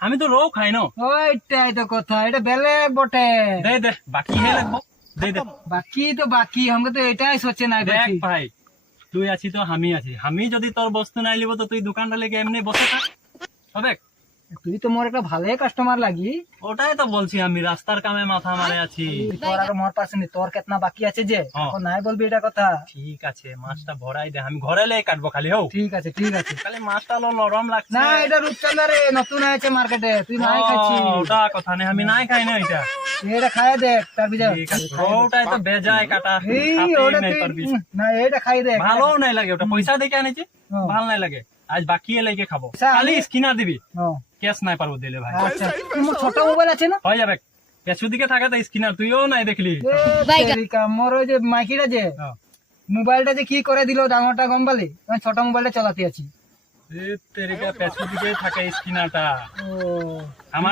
আমি তো রোও খাই না। ওইটাই তো কথা, এটা বেলেগ বটে। দে দে বাকি হে লাগবো, দে দে। বাকি তো বাকি, আমাকে তো এটাই সোচে নাই দেখ দেখি। ভাই, তুই আছি তো আমি আছি, আমি যদি তোর বস্তু নাই লিব তো তুই দোকানটা লেগে এমনি বসে থাক হবে। তুই তো মোর একটা ভালোই কাস্টমার লাগি। ওটাই তো বলছি, আমি রাস্তার কামে মাথা মারে আছি। তোর আর মোর পাশে নেই, তোর কেতনা বাকি আছে যে, হ্যাঁ। এখন নাই বলবি এটা কথা। ঠিক আছে, মাছটা ভরাই দে, আমি ঘরে লেগে কাটবো খালি। হোক ঠিক আছে ঠিক আছে। খালি মাছটা নরম লাগছে। না এটা রূপচন্দা রে, নতুন আছে মার্কেটে, তুই নাই ও, খাচ্ছিস। ওটা কথা নেই, আমি নাই খাই না এটা। এটা খাই দেখ তার বিজয়। ঠিক আছে, ওটাই তো বেজায় কাটা, এই খাতেই ওটা নাই তুই পারবি। না এটা খাই দেখ। ভালো নাই লাগে, ওটা পয়সা দেখে আনেছি, হ্যাঁ। ভাল নাই লাগে। আজ বাকি লেগে খাবো, আচ্ছা, খালি আমি- স্কিনার দিবি, হ্যাঁ। ক্যাশ নাই পারবো দিলে ভাই। আচ্ছা, তোমার ছোট মোবাইল আছে না? হয়ে যাবে, পেছু দিকে থাকে তো স্কিনার, তুইও নাই দেখলি। মোর ওই যে মাইকিটা যে হ্যাঁ। মোবাইলটা যে কি করে দিল ডাঙরটা গম্বালি, আমি ছোট মোবাইলটা চালাতে আছি। এ তেরিকা পেছু দিকে থাকে স্কিনারটা। ও আমার